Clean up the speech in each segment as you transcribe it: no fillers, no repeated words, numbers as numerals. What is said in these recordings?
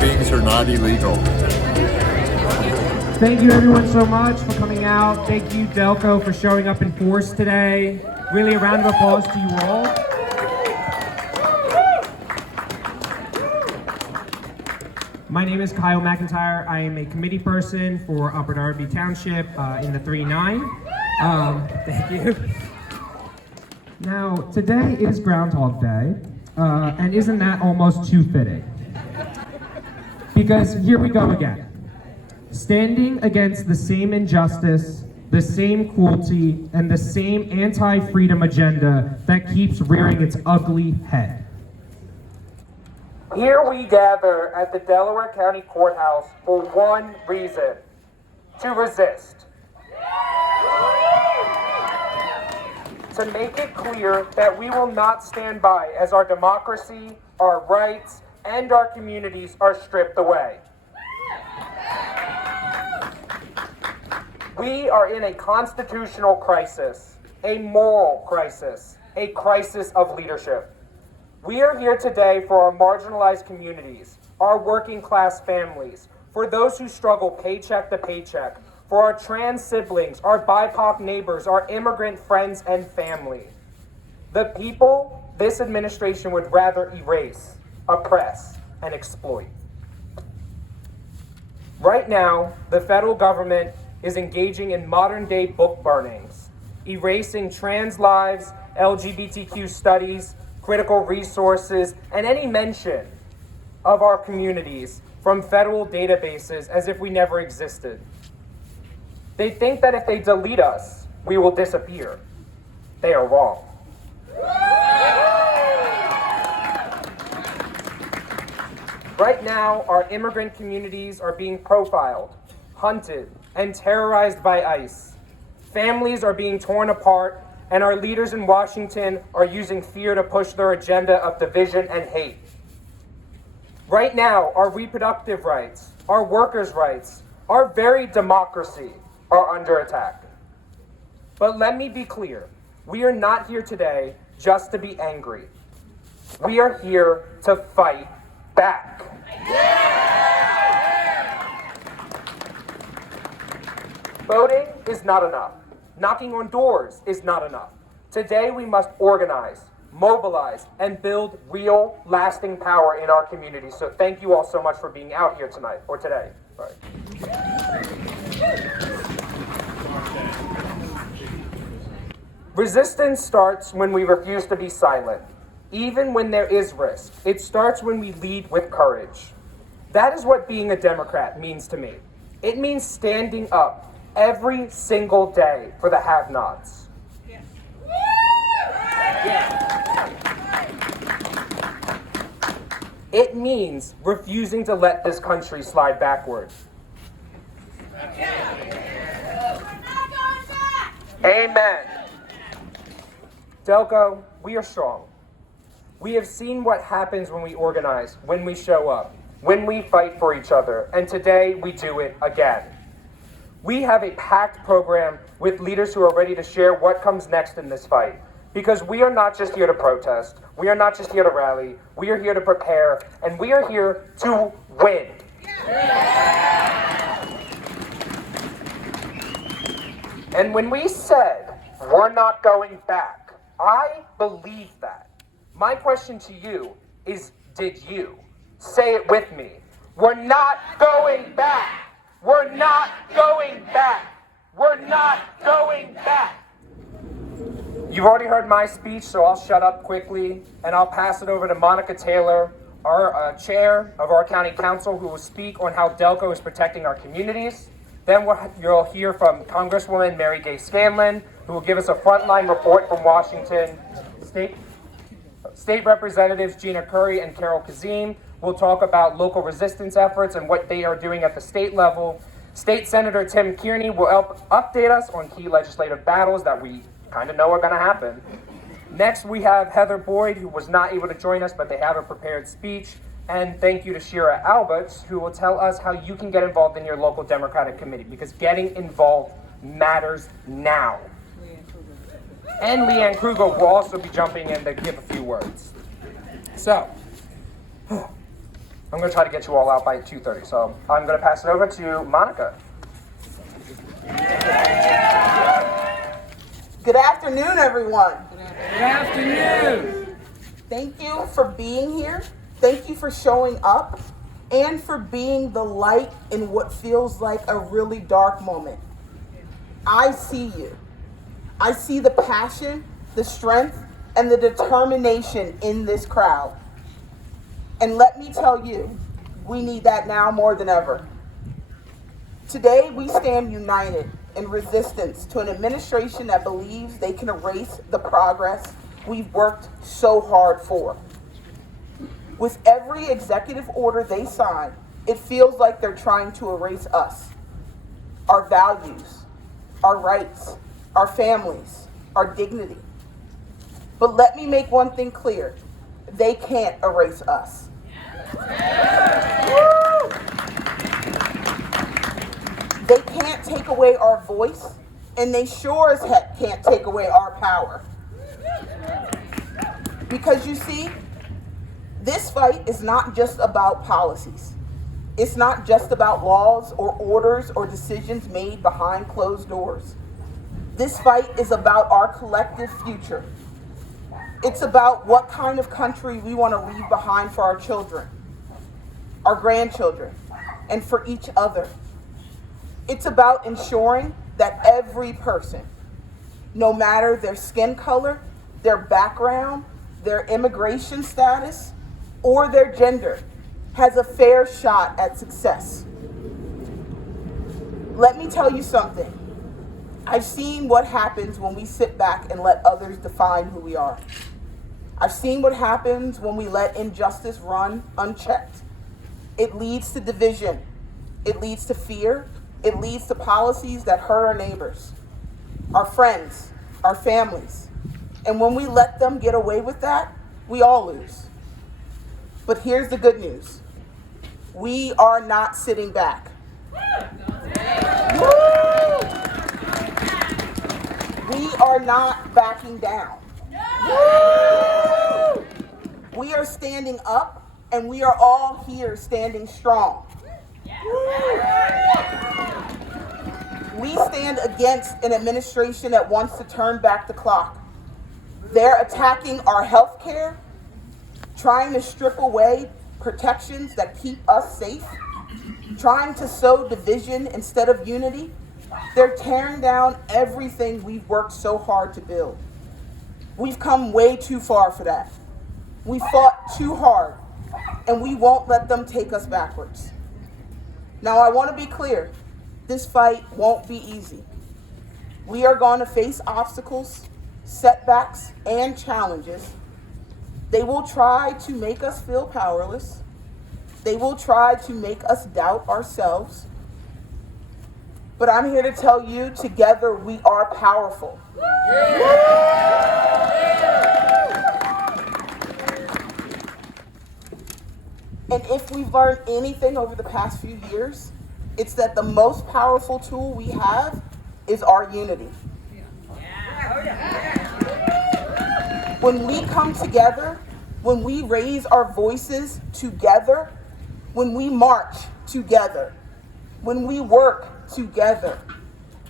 things are not illegal. Thank you everyone so much for coming out. Thank you Delco for showing up in force today. Really a round of applause to you all. My name is Kyle McIntyre. I am a committee person for Upper Darby Township in the 3-9. Thank you. Now, today is Groundhog Day, and isn't that almost too fitting? Because here we go again. Standing against the same injustice, the same cruelty, and the same anti-freedom agenda that keeps rearing its ugly head. Here we gather at the Delaware County Courthouse for one reason: to resist. To make it clear that we will not stand by as our democracy, our rights, and our communities are stripped away. We are in a constitutional crisis, a moral crisis, a crisis of leadership. We are here today for our marginalized communities, our working class families, for those who struggle paycheck to paycheck, for our trans siblings, our BIPOC neighbors, our immigrant friends and family. The people this administration would rather erase, oppress, and exploit. Right now, the federal government is engaging in modern-day book burnings, erasing trans lives, LGBTQ studies, critical resources, and any mention of our communities from federal databases as if we never existed. They think that if they delete us, we will disappear. They are wrong. Right now, our immigrant communities are being profiled, hunted, and terrorized by ICE. Families are being torn apart, and our leaders in Washington are using fear to push their agenda of division and hate. Right now, our reproductive rights, our workers' rights, our very democracy are under attack. But let me be clear, we are not here today just to be angry. We are here to fight back. Voting is not enough. Knocking on doors is not enough. Today we must organize, mobilize, and build real, lasting power in our community. So thank you all so much for being out here tonight, or today. Sorry. Resistance starts when we refuse to be silent, even when there is risk. It starts when we lead with courage. That is what being a Democrat means to me. It means standing up every single day for the have-nots. Yeah. It means refusing to let this country slide backward. Amen. Delco, we are strong. We have seen what happens when we organize, when we show up, when we fight for each other, and today we do it again. We have a packed program with leaders who are ready to share what comes next in this fight. Because we are not just here to protest, we are not just here to rally, we are here to prepare, and we are here to win. Yeah. And when we said, we're not going back, I believe that. My question to you is, did you? Say it with me. We're not going back. We're not going back. We're not going back. You've already heard my speech, so I'll shut up quickly, and I'll pass it over to Monica Taylor, our chair of our county council, who will speak on how Delco is protecting our communities. Then you'll hear from Congresswoman Mary Gay Scanlon, who will give us a frontline report from Washington. State Representatives Gina Curry and Carroll Kazeem will talk about local resistance efforts and what they are doing at the state level. State Senator Tim Kearney will help update us on key legislative battles that we kind of know are going to happen. Next, we have Heather Boyd, who was not able to join us, but they have a prepared speech. And thank you to Shira Alberts, who will tell us how you can get involved in your local Democratic committee, because getting involved matters now. And Leanne Krueger will also be jumping in to give a few words. So, I'm going to try to get you all out by 2:30. So I'm going to pass it over to Monica. Good afternoon, everyone. Good afternoon. Thank you for being here. Thank you for showing up and for being the light in what feels like a really dark moment. I see you. I see the passion, the strength, and the determination in this crowd. And let me tell you, we need that now more than ever. Today, we stand united in resistance to an administration that believes they can erase the progress we've worked so hard for. With every executive order they sign, it feels like they're trying to erase us, our values, our rights, our families, our dignity. But let me make one thing clear. They can't erase us. They can't take away our voice, and they sure as heck can't take away our power. Because you see, this fight is not just about policies. It's not just about laws or orders or decisions made behind closed doors. This fight is about our collective future. It's about what kind of country we want to leave behind for our children, our grandchildren, and for each other. It's about ensuring that every person, no matter their skin color, their background, their immigration status, or their gender, has a fair shot at success. Let me tell you something. I've seen what happens when we sit back and let others define who we are. I've seen what happens when we let injustice run unchecked. It leads to division. It leads to fear. It leads to policies that hurt our neighbors, our friends, our families. And when we let them get away with that, we all lose. But here's the good news. We are not sitting back. Woo! We are not backing down. Woo! We are standing up, and we are all here standing strong. Woo! We stand against an administration that wants to turn back the clock. They're attacking our health care, trying to strip away protections that keep us safe, trying to sow division instead of unity. They're tearing down everything we've worked so hard to build. We've come way too far for that. We fought too hard, and we won't let them take us backwards. Now, I want to be clear. This fight won't be easy. We are going to face obstacles, setbacks, and challenges. They will try to make us feel powerless. They will try to make us doubt ourselves. But I'm here to tell you, together we are powerful. And if we've learned anything over the past few years, it's that the most powerful tool we have is our unity. When we come together, when we raise our voices together, when we march together, when we work together,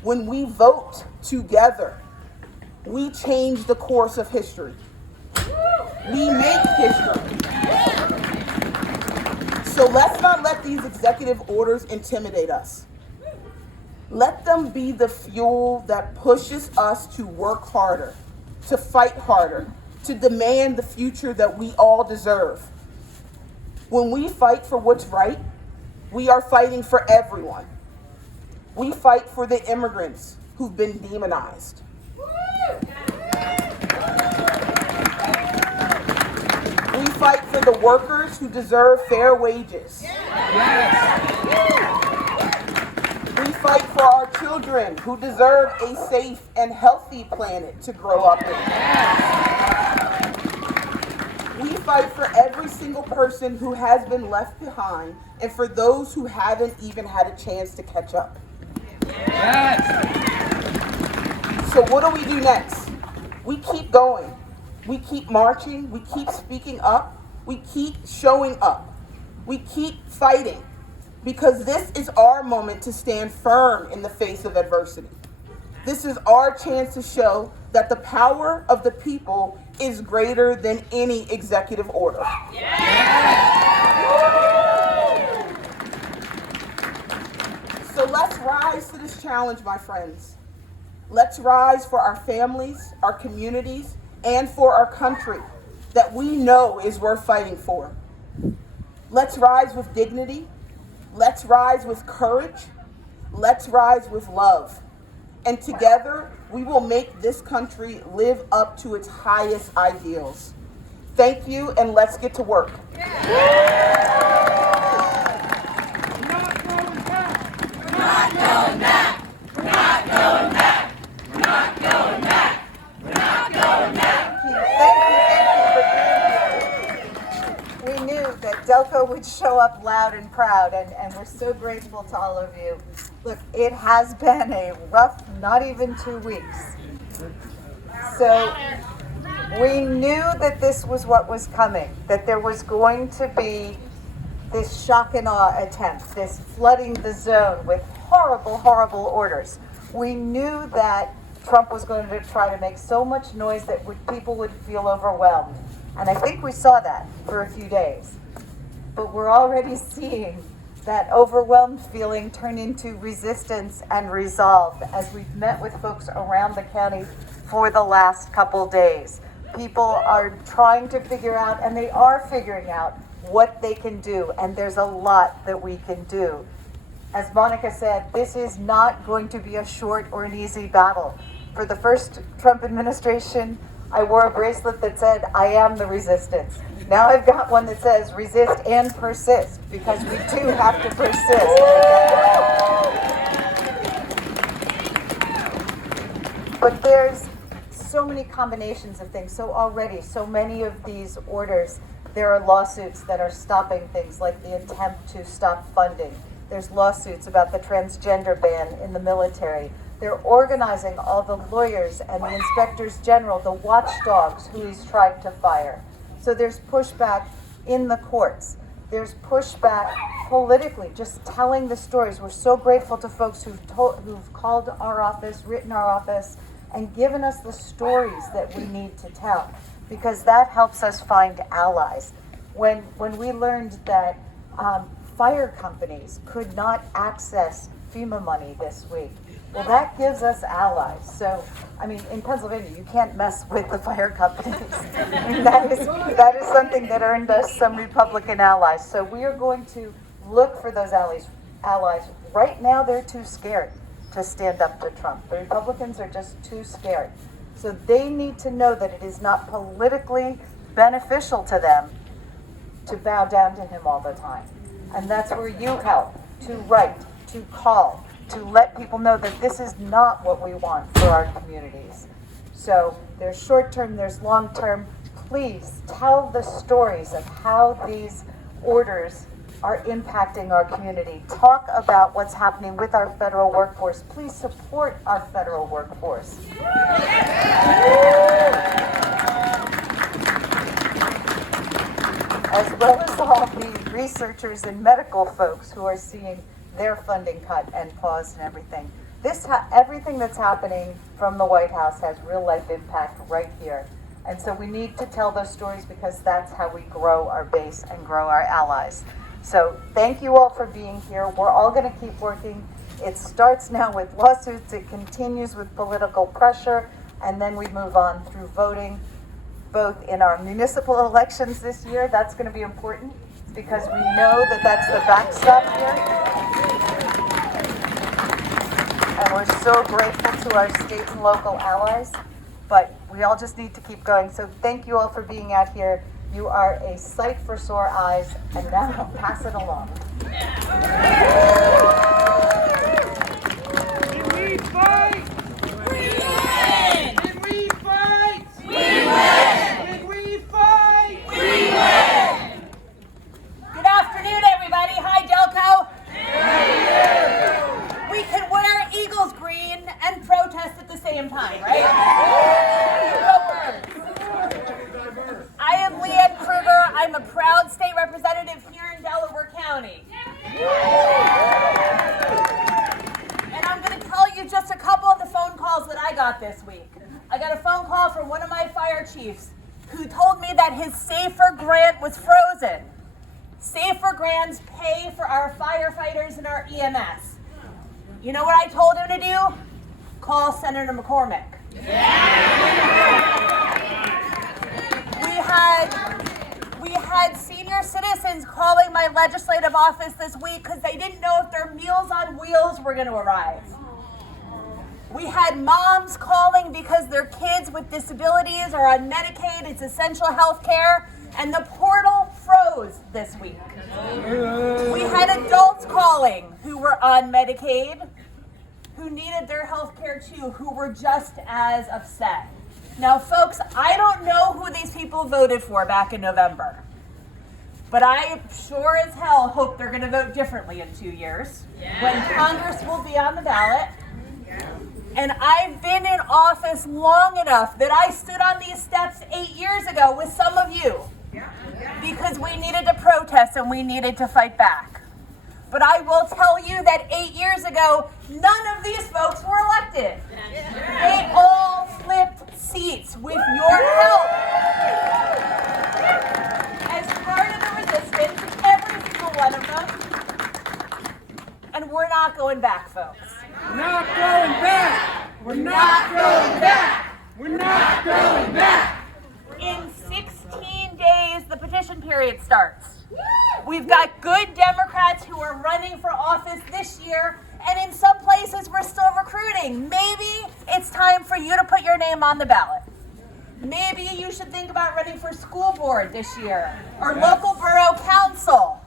when we vote together, we change the course of history. We make history. So let's not let these executive orders intimidate us. Let them be the fuel that pushes us to work harder, to fight harder, to demand the future that we all deserve. When we fight for what's right, we are fighting for everyone. We fight for the immigrants who've been demonized. We fight for the workers who deserve fair wages. We fight for our children who deserve a safe and healthy planet to grow up in. We fight for every single person who has been left behind and for those who haven't even had a chance to catch up. So what do we do next? We keep going. We keep marching. We keep speaking up. We keep showing up. We keep fighting because this is our moment to stand firm in the face of adversity. This is our chance to show that the power of the people is greater than any executive order. So let's rise to this challenge, my friends. Let's rise for our families, our communities, and for our country that we know is worth fighting for. Let's rise with dignity. Let's rise with courage. Let's rise with love. And together, we will make this country live up to its highest ideals. Thank you, and let's get to work. We're not going back. We're not going back. We're not going back. We're not going back. We're not going back. Thank you for being here. We knew that Delco would show up loud and proud, and we're so grateful to all of you. Look, it has been a rough, not even 2 weeks. So we knew that this was what was coming, that there was going to be this shock and awe attempt, this flooding the zone with horrible, horrible orders. We knew that Trump was going to try to make so much noise that people would feel overwhelmed. And I think we saw that for a few days. But we're already seeing that overwhelmed feeling turn into resistance and resolve as we've met with folks around the county for the last couple days. People are trying to figure out, and they are figuring out, what they can do, and there's a lot that we can do. As Monica said, this is not going to be a short or an easy battle. For the first Trump administration, I wore a bracelet that said, "I am the resistance." Now I've got one that says, "Resist and persist," because we do have to persist. But there's so many combinations of things. So already, so many of these orders, there are lawsuits that are stopping things like the attempt to stop funding. There's lawsuits about the transgender ban in the military. They're organizing all the lawyers and the inspectors general, the watchdogs who he's tried to fire. So there's pushback in the courts. There's pushback politically, just telling the stories. We're so grateful to folks who've called our office, written our office, and given us the stories that we need to tell, because that helps us find allies. When we learned that fire companies could not access FEMA money this week, well, that gives us allies. So, I mean, in Pennsylvania, you can't mess with the fire companies. I mean, that is something that earned us some Republican allies. So we are going to look for those allies. Right now, they're too scared to stand up to Trump. The Republicans are just too scared. So they need to know that it is not politically beneficial to them to bow down to him all the time. And that's where you help, to write, to call, to let people know that this is not what we want for our communities. So there's short-term, there's long-term. Please tell the stories of how these orders are impacting our community. Talk about what's happening with our federal workforce. Please support our federal workforce. As well as all the researchers and medical folks who are seeing their funding cut and paused and everything. Everything that's happening from the White House has real life impact right here. And so we need to tell those stories because that's how we grow our base and grow our allies. So thank you all for being here. We're all going to keep working. It starts now with lawsuits, it continues with political pressure, and then we move on through voting, both in our municipal elections this year. That's going to be important because we know that that's the backstop here. And we're so grateful to our state and local allies, but we all just need to keep going. So thank you all for being out here. You are a sight for sore eyes, and now I'll pass it along. Can we fight? We win! Can we fight? We win! Can we fight? We win! Good afternoon, everybody. Hi, Delco. We can wear Eagles green and protest at the same time, right? I am Leanne Krueger. I'm a proud state representative here in Delaware chiefs who told me that his SAFER grant was frozen. SAFER grants pay for our firefighters and our EMS. You know what I told him to do? Call Senator McCormick. We had senior citizens calling my legislative office this week because they didn't know if their Meals on Wheels were going to arrive. We had moms calling because their kids with disabilities are on Medicaid, it's essential health care, and the portal froze this week. We had adults calling who were on Medicaid, who needed their health care too, who were just as upset. Now, folks, I don't know who these people voted for back in November, but I sure as hell hope they're going to vote differently in 2 years when Congress will be on the ballot. And I've been in office long enough that I stood on these steps 8 years ago with some of you because we needed to protest and we needed to fight back. But I will tell you that 8 years ago, none of these folks were elected. They all flipped seats with your help. As part of the resistance, every single one of them. And we're not going back, folks. We're not going back. We're not going back. We're not going back. In 16 days, the petition period starts. We've got good Democrats who are running for office this year, and in some places we're still recruiting. Maybe it's time for you to put your name on the ballot. Maybe you should think about running for school board this year, or local borough council.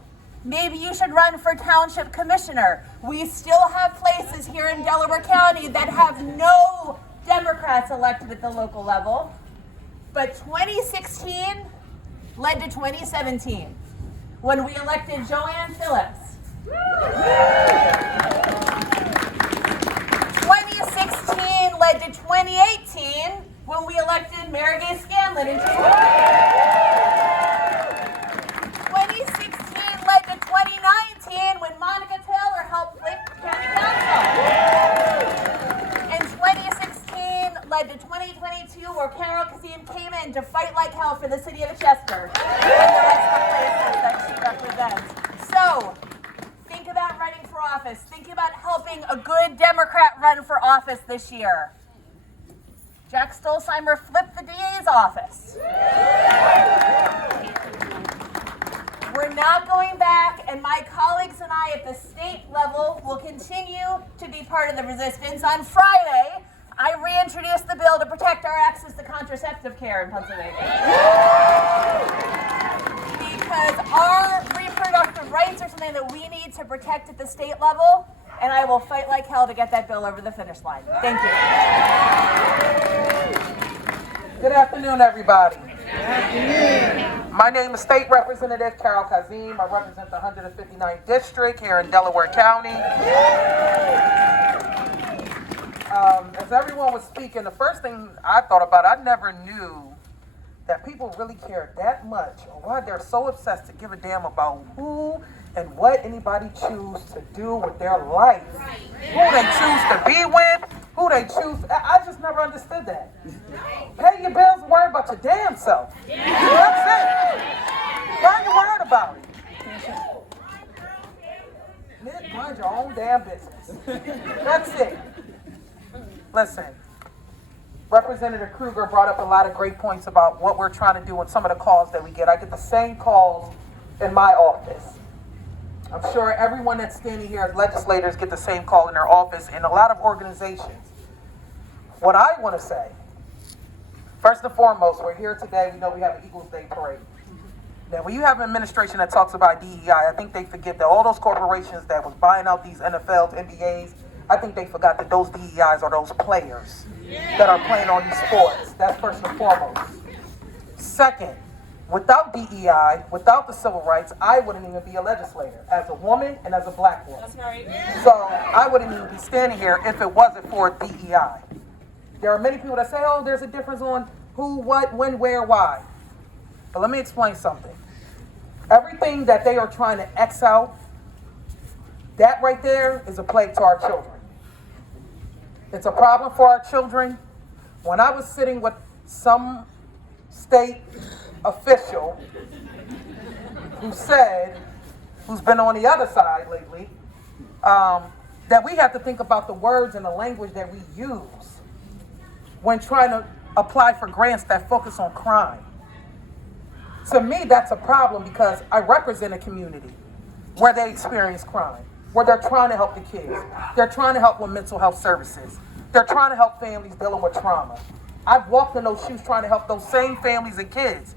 Maybe you should run for township commissioner. We still have places here in Delaware County that have no Democrats elected at the local level. But 2016 led to 2017, when we elected Joanne Phillips. 2016 led to 2018, when we elected Mayor Gay Scanlon in 2016 led to 2019, when Monica Taylor helped flip county council. And 2016 led to 2022, where Carroll Kazeem came in to fight like hell for the city of Chester and the rest of the places that she represents. So, think about running for office. Think about helping a good Democrat run for office this year. Jack Stolzheimer flipped the DA's office. We're not going back, and my colleagues and I at the state level will continue to be part of the resistance. On Friday, I reintroduced the bill to protect our access to contraceptive care in Pennsylvania. Because our reproductive rights are something that we need to protect at the state level, and I will fight like hell to get that bill over the finish line. Thank you. Good afternoon, everybody. My name is State Representative Carroll Kazeem. I represent the 159th District here in Delaware County. As everyone was speaking, the first thing I thought about, I never knew that people really care that much, or why they're so obsessed to give a damn about who and what anybody choose to do with their life. Who they choose to be with, who they choose. I just never understood that. Pay your bills and worry about your damn self. That's it. Why are you worried about it? Mind your own damn business. That's it. Listen, Representative Krueger brought up a lot of great points about what we're trying to do and some of the calls that we get. I get the same calls in my office. I'm sure everyone that's standing here as legislators get the same call in their office and a lot of organizations. What I want to say, first and foremost, we're here today. We know we have an Eagles Day parade. Now, when you have an administration that talks about DEI, I think they forget that all those corporations that was buying out these NFLs, NBAs, I think they forgot that those DEIs are those players that are playing on these sports. That's first and foremost. Second, without DEI, without the civil rights, I wouldn't even be a legislator as a woman and as a black woman. That's right. So I wouldn't even be standing here if it wasn't for DEI. There are many people that say, oh, there's a difference on who, what, when, where, why. But let me explain something. Everything that they are trying to X out, that right there is a plague to our children. It's a problem for our children. When I was sitting with some state official who's been on the other side lately, that we have to think about the words and the language that we use when trying to apply for grants that focus on crime. To me, that's a problem because I represent a community where they experience crime, where they're trying to help the kids. They're trying to help with mental health services. They're trying to help families dealing with trauma. I've walked in those shoes trying to help those same families and kids.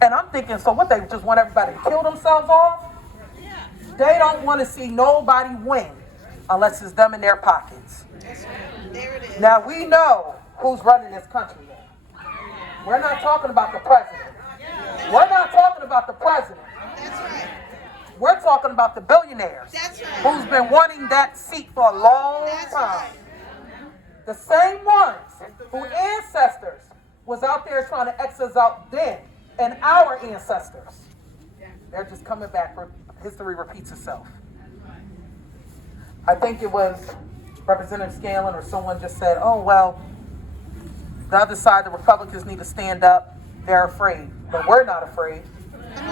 And I'm thinking, so what, they just want everybody to kill themselves off? They don't want to see nobody win unless it's them in their pockets. Now we know who's running this country now. We're not talking about the president. We're not talking about the president. We're talking about the billionaires who's been wanting that seat for a long time. The same ones whose ancestors was out there trying to X us out then, and our ancestors. They're just coming back for history repeats itself. I think it was Representative Scanlon or someone just said, oh, well, the other side, the Republicans need to stand up. They're afraid. But we're not afraid.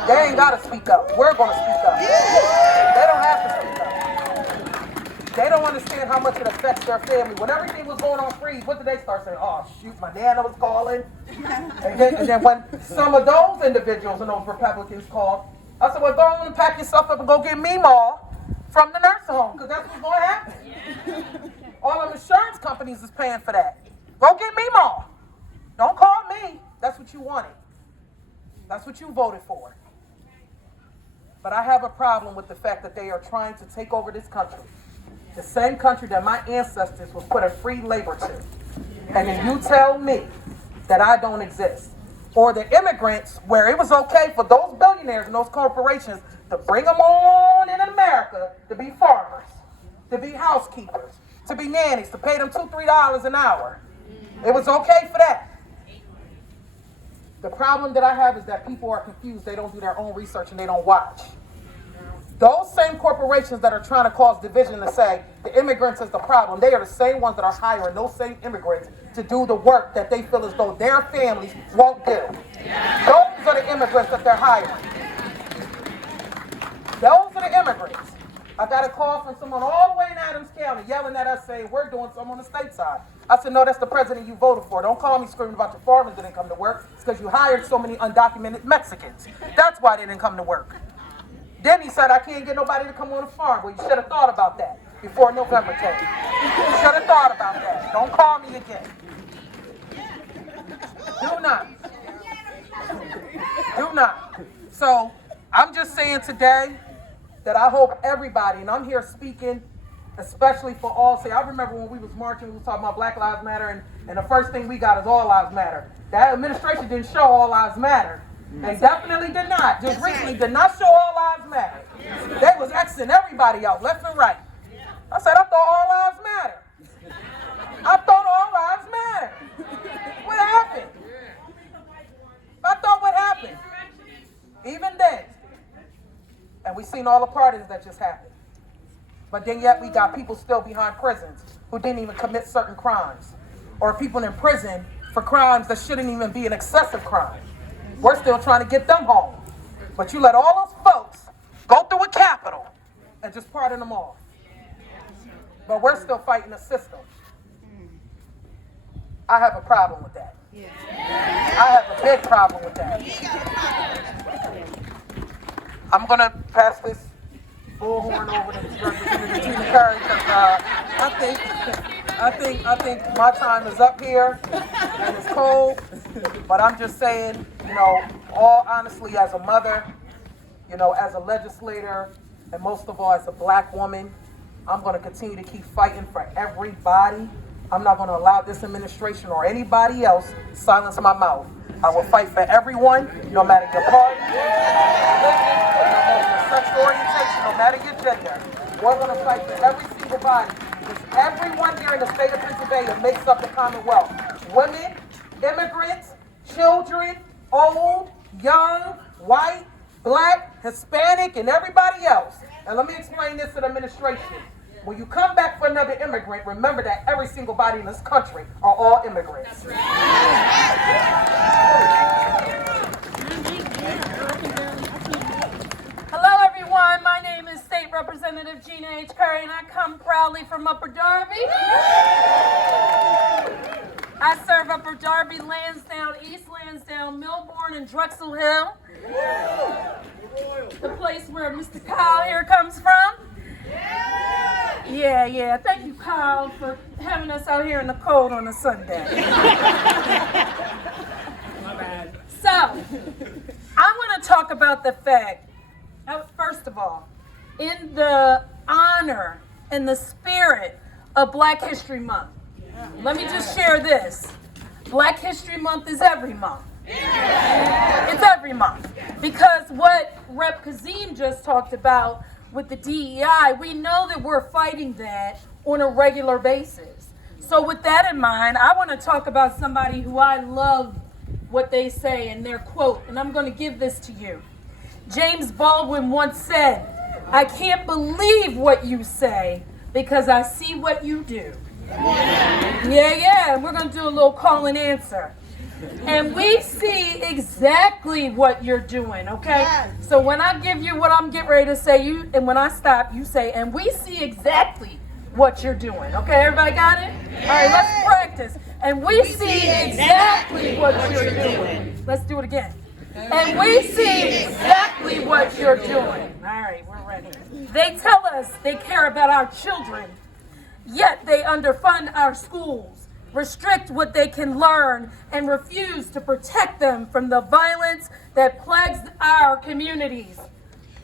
They ain't got to speak up. We're going to speak up. They don't have to speak up. They don't understand how much it affects their family. When everything was going on freeze, what did they start saying? Oh, shoot, my nana was calling. And then when some of those individuals and those Republicans called, I said, well, go on and pack yourself up and go get Meemaw from the nursing home, because that's what's going to happen. All them insurance companies is paying for that. Go get Meemaw. Don't call me. That's what you wanted. That's what you voted for. But I have a problem with the fact that they are trying to take over this country. The same country that my ancestors was put a free labor to. And then you tell me that I don't exist. Or the immigrants, where it was okay for those billionaires and those corporations to bring them on in America to be farmers, to be housekeepers, to be nannies, to pay them $2, $3 an hour. It was okay for that. The problem that I have is that people are confused. They don't do their own research and they don't watch. Those same corporations that are trying to cause division and say the immigrants is the problem, they are the same ones that are hiring those same immigrants to do the work that they feel as though their families won't do. Those are the immigrants that they're hiring. Those are the immigrants. I got a call from someone all the way in Adams County yelling at us saying we're doing something on the state side. I said, no, that's the president you voted for. Don't call me screaming about your farmers that didn't come to work. It's because you hired so many undocumented Mexicans. That's why they didn't come to work. Then he said, I can't get nobody to come on the farm. Well, you should have thought about that before November came. You should have thought about that. Don't call me again. Do not. Do not. So I'm just saying today that I hope everybody, and I'm here speaking especially for all, I remember when we was marching, we was talking about Black Lives Matter, and the first thing we got is All Lives Matter. That administration didn't show All Lives Matter. They definitely did not. Just recently did not show All Lives Matter. They was Xing everybody out, left and right. I said, I thought All Lives Matter. I thought All Lives Matter. What happened? I thought what happened? Even then. And we seen all the parties that just happened. But then yet we got people still behind prisons who didn't even commit certain crimes. Or people in prison for crimes that shouldn't even be an excessive crime. We're still trying to get them home. But you let all those folks go through a Capitol and just pardon them all. But we're still fighting the system. I have a problem with that. I have a big problem with that. I'm going to pass this bullhorn over to Representative Gina Curry because I think my time is up here and it's cold. But I'm just saying, all honestly, as a mother, as a legislator, and most of all as a black woman, I'm going to continue to keep fighting for everybody. I'm not going to allow this administration or anybody else silence my mouth. I will fight for everyone, no matter your party, no matter your sexual orientation, no matter your gender. We're going to fight for every single body. Because everyone here in the state of Pennsylvania makes up the Commonwealth. Women, immigrants, children, old, young, white, black, Hispanic, and everybody else. And let me explain this to the administration. When you come back for another immigrant, remember that every single body in this country are all immigrants. Hello, everyone. My name is State Representative Gina Curry, and I come proudly from Upper Darby. I serve Upper Darby, Lansdowne, East Lansdowne, Milbourne, and Drexel Hill. The place where Mr. Kyle here comes from. Yeah. Thank you, Kyle, for having us out here in the cold on a Sunday. So, I want to talk about the fact, first of all, in the honor and the spirit of Black History Month. Let me just share this. Black History Month is every month. It's every month. Because what Rep. Kazeem just talked about with the DEI, we know that we're fighting that on a regular basis. So with that in mind, I want to talk about somebody who I love what they say in their quote, and I'm going to give this to you. James Baldwin once said, "I can't believe what you say because I see what you do." Yeah, we're going to do a little call and answer. And we see exactly what you're doing, okay? So when I give you what I'm getting ready to say, and when I stop, you say, and we see exactly what you're doing, okay? Everybody got it? All right, let's practice. And we see exactly what you're doing. Let's do it again. And we see exactly what you're doing. All right, we're ready. They tell us they care about our children, yet they underfund our schools, restrict what they can learn, and refuse to protect them from the violence that plagues our communities.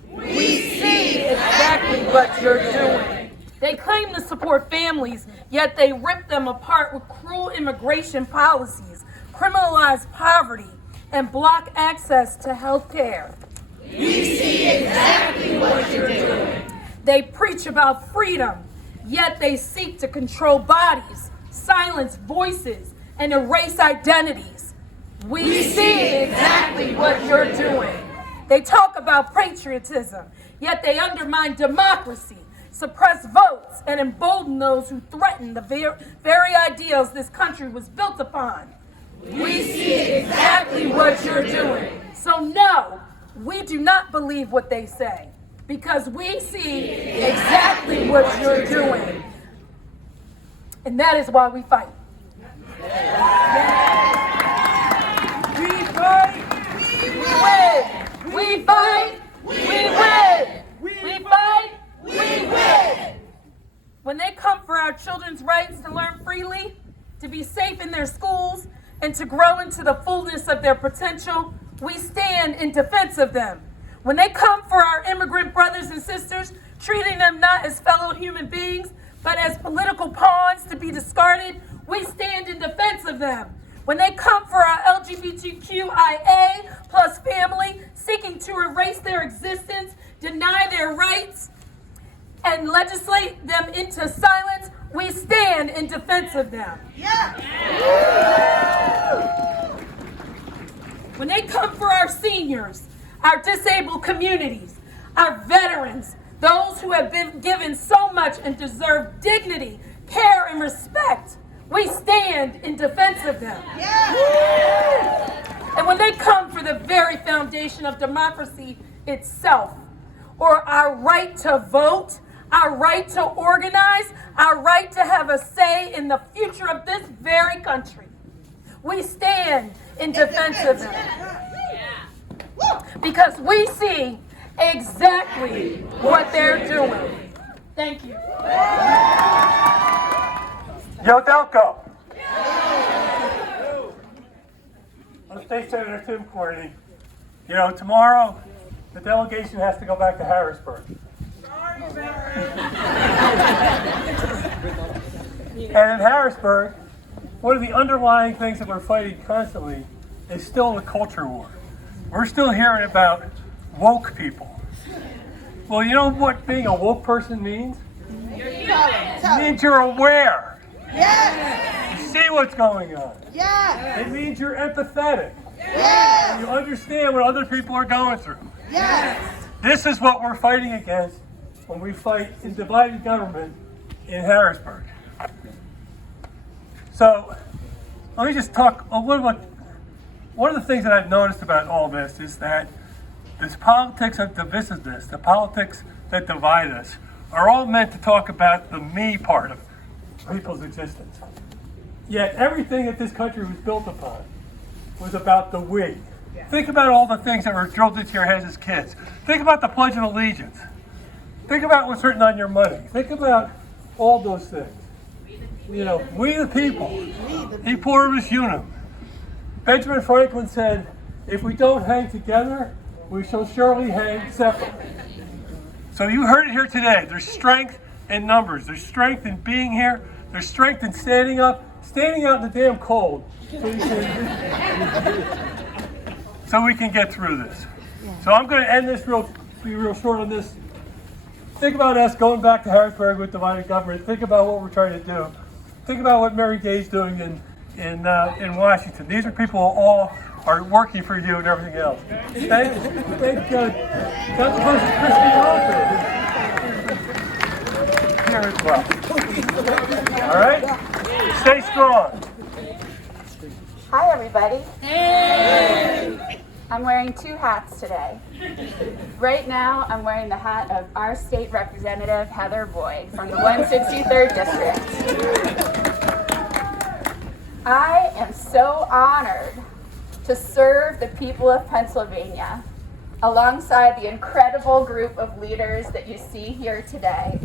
We see exactly what you're doing. They claim to support families, yet they rip them apart with cruel immigration policies, criminalize poverty, and block access to health care. We see exactly what you're doing. They preach about freedom, yet they seek to control bodies, silence voices, and erase identities. We see exactly what you're doing. They talk about patriotism, yet they undermine democracy, suppress votes, and embolden those who threaten the very ideals this country was built upon. We see exactly what you're doing. So no, we do not believe what they say, because we see exactly what you're doing. And that is why we fight. We fight, we win. We fight, we win. We fight, we win. When they come for our children's rights to learn freely, to be safe in their schools, and to grow into the fullness of their potential, we stand in defense of them. When they come for our immigrant brothers and sisters, treating them not as fellow human beings, but as political pawns to be discarded, we stand in defense of them. When they come for our LGBTQIA plus family, seeking to erase their existence, deny their rights, and legislate them into silence, we stand in defense of them. When they come for our seniors, our disabled communities, our veterans, those who have been given so much and deserve dignity, care, and respect, we stand in defense of them. And when they come for the very foundation of democracy itself, or our right to vote, our right to organize, our right to have a say in the future of this very country, we stand in defense of them. Because we see exactly what they're doing. Thank you. Yo, Delco. I'm State Senator Tim Kearney. You know, tomorrow the delegation has to go back to Harrisburg. And in Harrisburg, one of the underlying things that we're fighting constantly is still the culture war. We're still hearing about woke people. Well, you know what being a woke person means? It means you're aware. Yes. You see what's going on. Yes. It means you're empathetic. Yes. You understand what other people are going through. Yes. This is what we're fighting against when we fight in divided government in Harrisburg. So let me just talk a little bit. One of the things that I've noticed about all this is that this politics of divisiveness, the politics that divide us, are all meant to talk about the me part of people's existence. Yet everything that this country was built upon was about the we. Think about all the things that were drilled into your heads as kids. Think about the Pledge of Allegiance. Think about what's written on your money. Think about all those things. You know, we the people, e pluribus unum. Benjamin Franklin said, if we don't hang together, we shall surely hang separately. So you heard it here today. There's strength in numbers. There's strength in being here. There's strength in standing up, standing out in the damn cold, so we can get through this. So I'm going to end this be real short on this. Think about us going back to Harrisburg with divided government. Think about what we're trying to do. Think about what Mary Gay's doing in Washington. These are people who all are working for you and everything else. Thank Council Person Christie here as well. All right? Stay strong. Hi, everybody. Hey! I'm wearing two hats today. Right now, I'm wearing the hat of our state representative, Heather Boyd, from the 163rd District. I am so honored to serve the people of Pennsylvania alongside the incredible group of leaders that you see here today,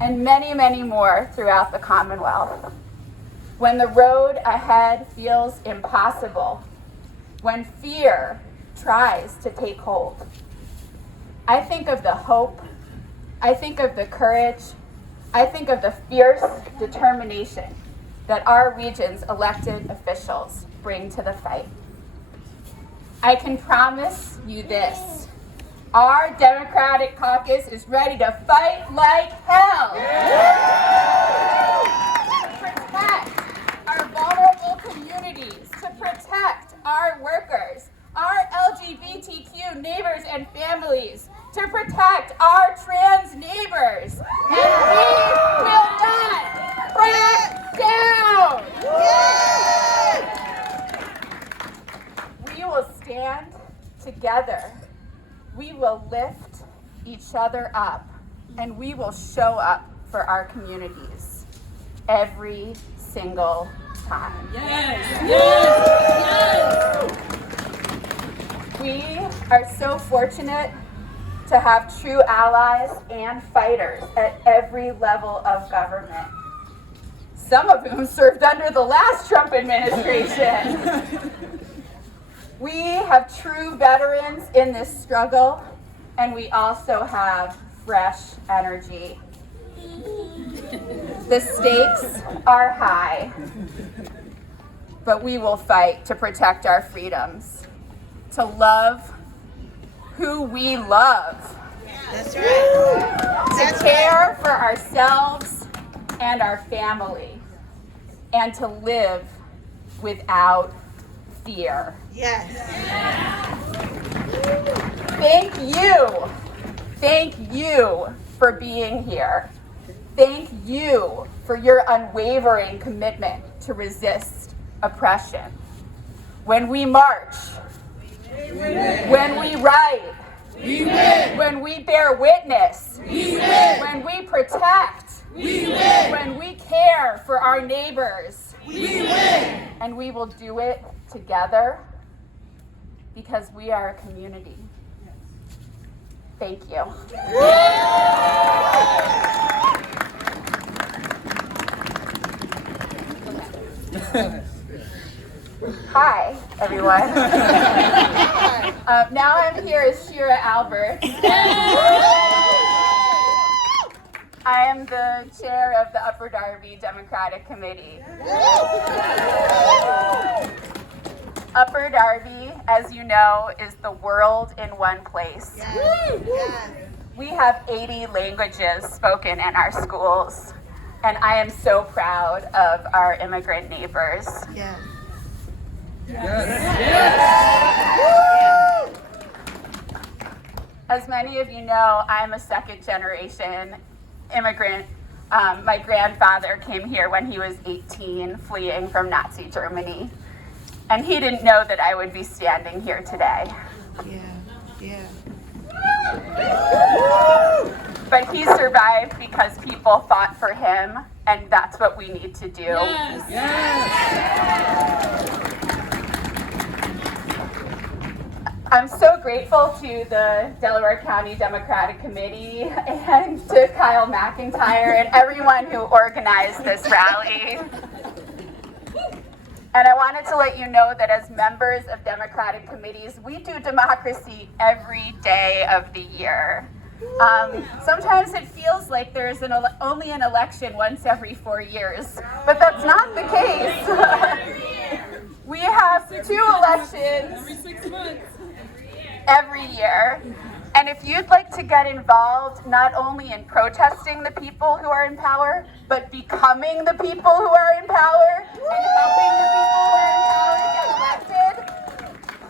and many, many more throughout the Commonwealth. When the road ahead feels impossible, when fear tries to take hold, I think of the hope, I think of the courage, I think of the fierce determination that our region's elected officials bring to the fight. I can promise you this: our Democratic caucus is ready to fight like hell. To protect our vulnerable communities, to protect our workers, our LGBTQ neighbors and families, to protect our trans neighbors. And we will not back down. We will stand together. We will lift each other up, and we will show up for our communities every single time. Yes. We are so fortunate to have true allies and fighters at every level of government, some of whom served under the last Trump administration. We have true veterans in this struggle, and we also have fresh energy. The stakes are high, but we will fight to protect our freedoms, to love who we love. That's right. To care for ourselves and our family, and to live without fear. Yes. Thank you for being here. Thank you for your unwavering commitment to resist oppression. When we march, when we write, when we bear witness, when we protect, when we care for our neighbors, and we will do it together because we are a community. Thank you. Hi, everyone. Now I'm here as Shira Alberts. I am the chair of the Upper Darby Democratic Committee. Upper Darby, as you know, is the world in one place. We have 80 languages spoken in our schools, and I am so proud of our immigrant neighbors. As many of you know, I'm a second generation immigrant My grandfather came here when he was 18, fleeing from Nazi Germany. And he didn't know that I would be standing here today. But he survived because people fought for him, and that's what we need to do. I'm so grateful to the Delaware County Democratic Committee and to Kyle McIntyre and everyone who organized this rally. And I wanted to let you know that as members of Democratic committees, we do democracy every day of the year. Sometimes it feels like there's only an election once every 4 years, but that's not the case. We have 2 elections every 6 months. Every year. And if you'd like to get involved not only in protesting the people who are in power, but becoming the people who are in power and helping the people who are in power get elected,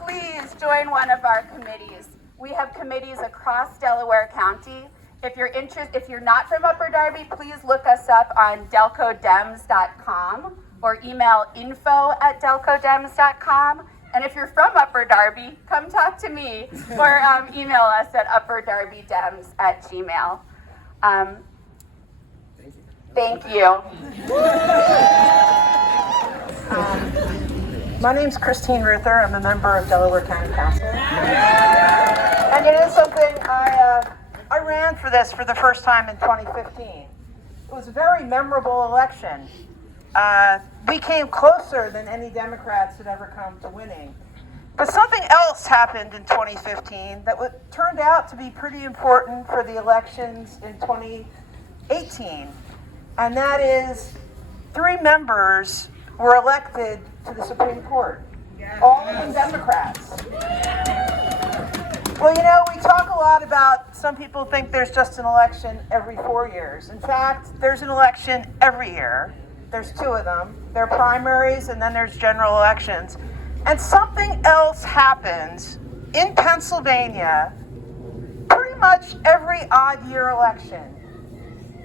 please join one of our committees. We have committees across Delaware County. If you're not from Upper Darby, please look us up on delcodems.com or email info@delcodems.com. And if you're from Upper Darby, come talk to me or email us at upperdarbydems@gmail. Thank you. My name's Christine Reuther. I'm a member of Delaware County Council. And it is something I ran for this for the first time in 2015. It was a very memorable election. We came closer than any Democrats had ever come to winning. But something else happened in 2015 that turned out to be pretty important for the elections in 2018. And that is 3 members were elected to the Supreme Court. All of them Democrats. Well, you know, we talk a lot about, some people think there's just an election every 4 years. In fact, there's an election every year. There's 2 of them. There are primaries and then there's general elections. And something else happens in Pennsylvania pretty much every odd year election.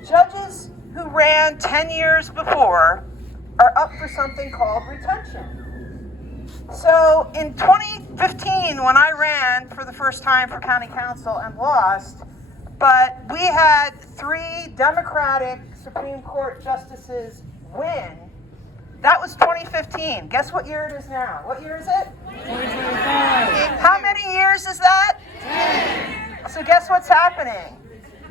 Judges who ran 10 years before are up for something called retention. So in 2015, when I ran for the first time for county council and lost, but we had 3 Democratic Supreme Court justices win. That was 2015. Guess what year it is now? What year is it? 2025. How many years is that? 10. So guess what's happening?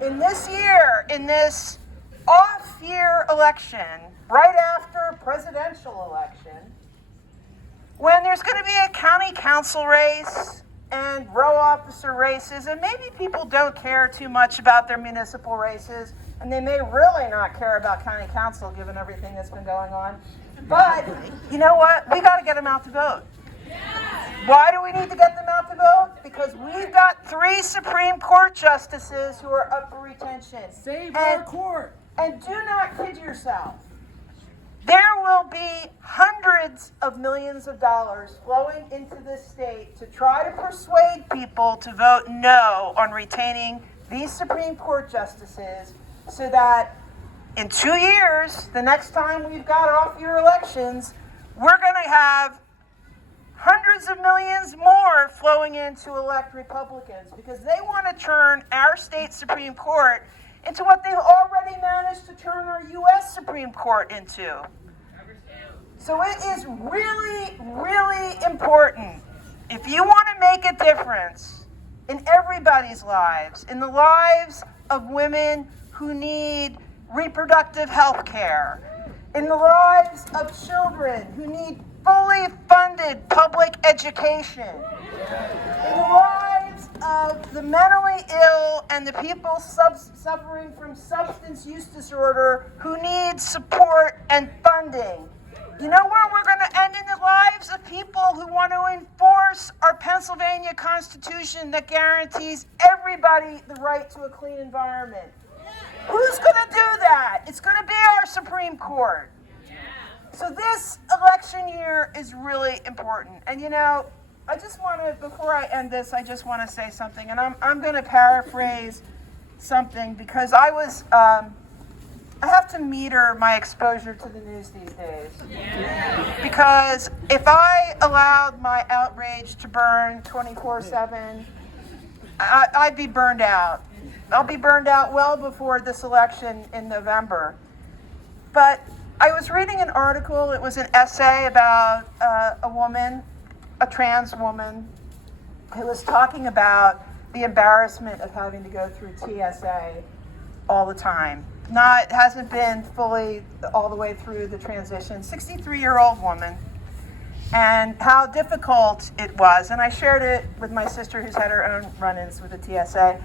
In this year, in this off-year election, right after presidential election, when there's going to be a county council race and row officer races, and maybe people don't care too much about their municipal races, and they may really not care about county council given everything that's been going on. But you know what? We got to get them out to vote. Why do we need to get them out to vote? Because we've got 3 Supreme Court justices who are up for retention. Save our court. And do not kid yourself. There will be hundreds of millions of dollars flowing into this state to try to persuade people to vote no on retaining these Supreme Court justices so that in 2 years, the next time we've got off-year elections, we're going to have hundreds of millions more flowing in to elect Republicans because they want to turn our state Supreme Court into what they've already managed to turn our U.S. Supreme Court into. So it is really, really important. If you want to make a difference in everybody's lives, in the lives of women who need reproductive health care, in the lives of children who need fully funded public education, in the lives of the mentally ill and the people suffering from substance use disorder who need support and funding. You know where we're going to end in the lives of people who want to enforce our Pennsylvania Constitution that guarantees everybody the right to a clean environment. Who's going to do that? It's going to be our Supreme Court. So this election year is really important. And you know, I just want to, before I end this, I just want to say something. And I'm going to paraphrase something because I was I have to meter my exposure to the news these days. Because if I allowed my outrage to burn 24/7, I'd be burned out. I'll be burned out well before this election in November. But I was reading an article, it was an essay about a woman, a trans woman, who was talking about the embarrassment of having to go through TSA all the time. Hasn't been fully all the way through the transition. 63-year-old woman, and how difficult it was. And I shared it with my sister, who's had her own run-ins with the TSA.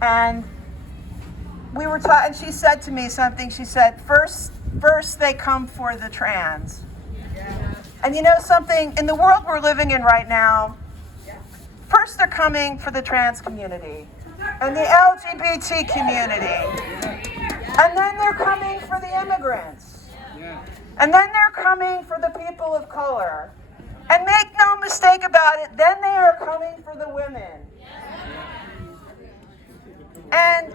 And we were and she said to me something. She said, first they come for the trans. And you know something? In the world we're living in right now, first they're coming for the trans community and the LGBT community. And then they're coming for the immigrants. And then they're coming for the people of color. And make no mistake about it, then they are coming for the women. And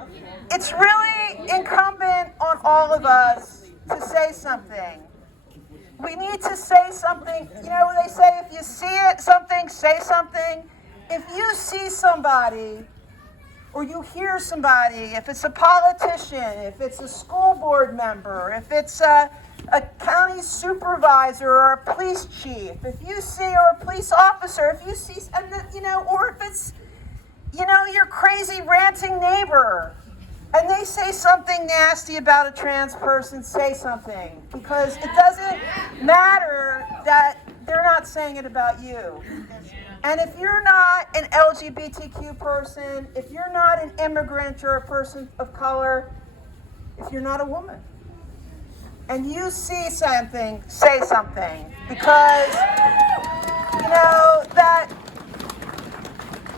it's really incumbent on all of us to say something. We need to say something. You know, they say if you see it, something, say something. If you see somebody or you hear somebody, if it's a politician, if it's a school board member, if it's a county supervisor or a police chief, if you see, or a police officer, if you see, and or if it's, your crazy ranting neighbor, and they say something nasty about a trans person, say something, because it doesn't matter that they're not saying it about you. And if you're not an LGBTQ person, if you're not an immigrant or a person of color, if you're not a woman, and you see something, say something. Because,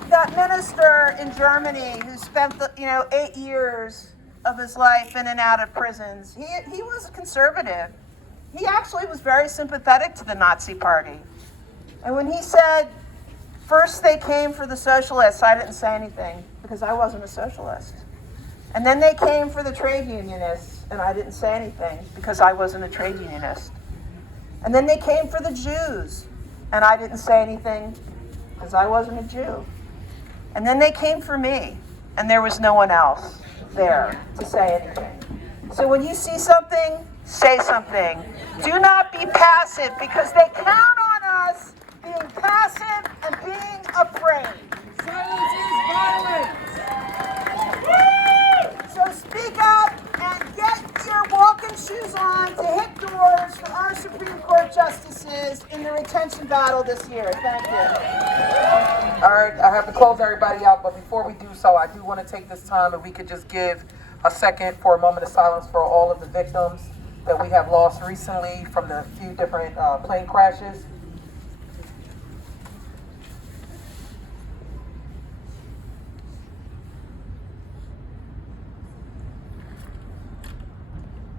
that minister in Germany who spent 8 years of his life in and out of prisons, he was a conservative. He actually was very sympathetic to the Nazi Party. And when he said, first they came for the socialists, I didn't say anything because I wasn't a socialist. And then they came for the trade unionists, and I didn't say anything because I wasn't a trade unionist. And then they came for the Jews, and I didn't say anything because I wasn't a Jew. And then they came for me, and there was no one else there to say anything. So when you see something, say something. Do not be passive, because they count on us being passive and being afraid. Silence is violence! So speak up and get your walking shoes on to hit doors for our Supreme Court justices in the retention battle this year. Thank you. All right, I have to close everybody out, but before we do so, I do want to take this time if we could just give a second for a moment of silence for all of the victims that we have lost recently from the few different plane crashes.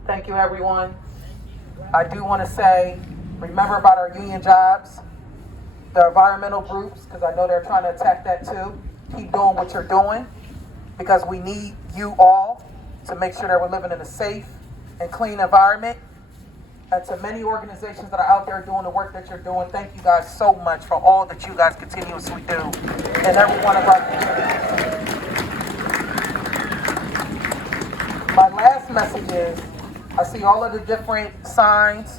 Thank you, everyone. I do want to say, remember about our union jobs, the environmental groups, because I know they're trying to attack that too. Keep doing what you're doing, because we need you all to make sure that we're living in a safe and clean environment. And to many organizations that are out there doing the work that you're doing, thank you guys so much for all that you guys continuously do in every one of our communities. My last message is, I see all of the different signs.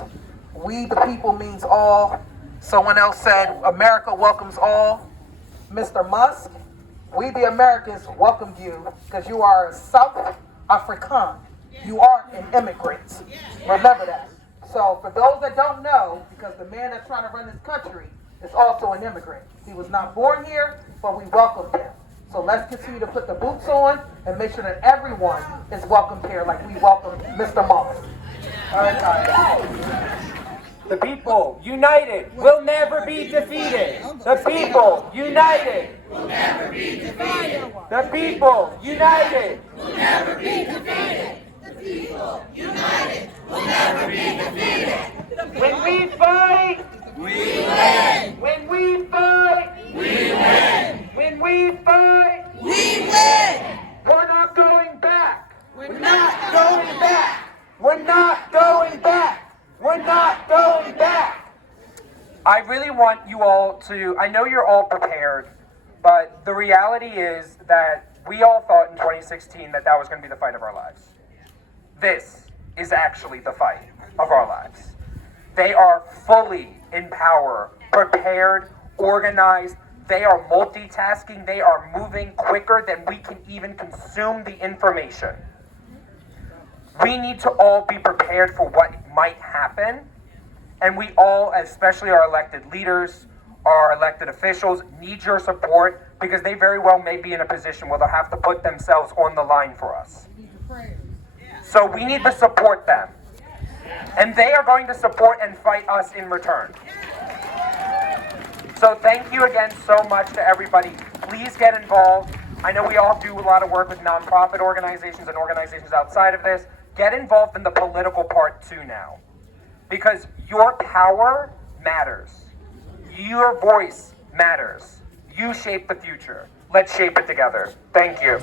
We the people means all. Someone else said, America welcomes all. Mr. Musk, we the Americans welcome you because you are a South African. You are an immigrant. Remember that. So for those that don't know, because the man that's trying to run this country is also an immigrant. He was not born here, but we welcomed him. So let's continue to put the boots on and make sure that everyone is welcomed here like we welcomed Mr. Moss. All right, guys. The people united will never be defeated. The people united will never be defeated. The people united will never be defeated. The people united will never be defeated. When we fight, we win. When we fight, we win. When we fight, we win. We're not going back. We're not going back. I really want you all to, I know you're all prepared, but the reality is that we all thought in 2016 that that was going to be the fight of our lives. This is actually the fight of our lives. They are fully in power, prepared, organized. They are multitasking. They are moving quicker than we can even consume the information. We need to all be prepared for what might happen. And we all, especially our elected leaders, our elected officials, need your support because they very well may be in a position where they'll have to put themselves on the line for us. So we need to support them. And they are going to support and fight us in return. So thank you again so much to everybody. Please get involved. I know we all do a lot of work with nonprofit organizations and organizations outside of this. Get involved in the political part too now. Because your power matters. Your voice matters. You shape the future. Let's shape it together. Thank you.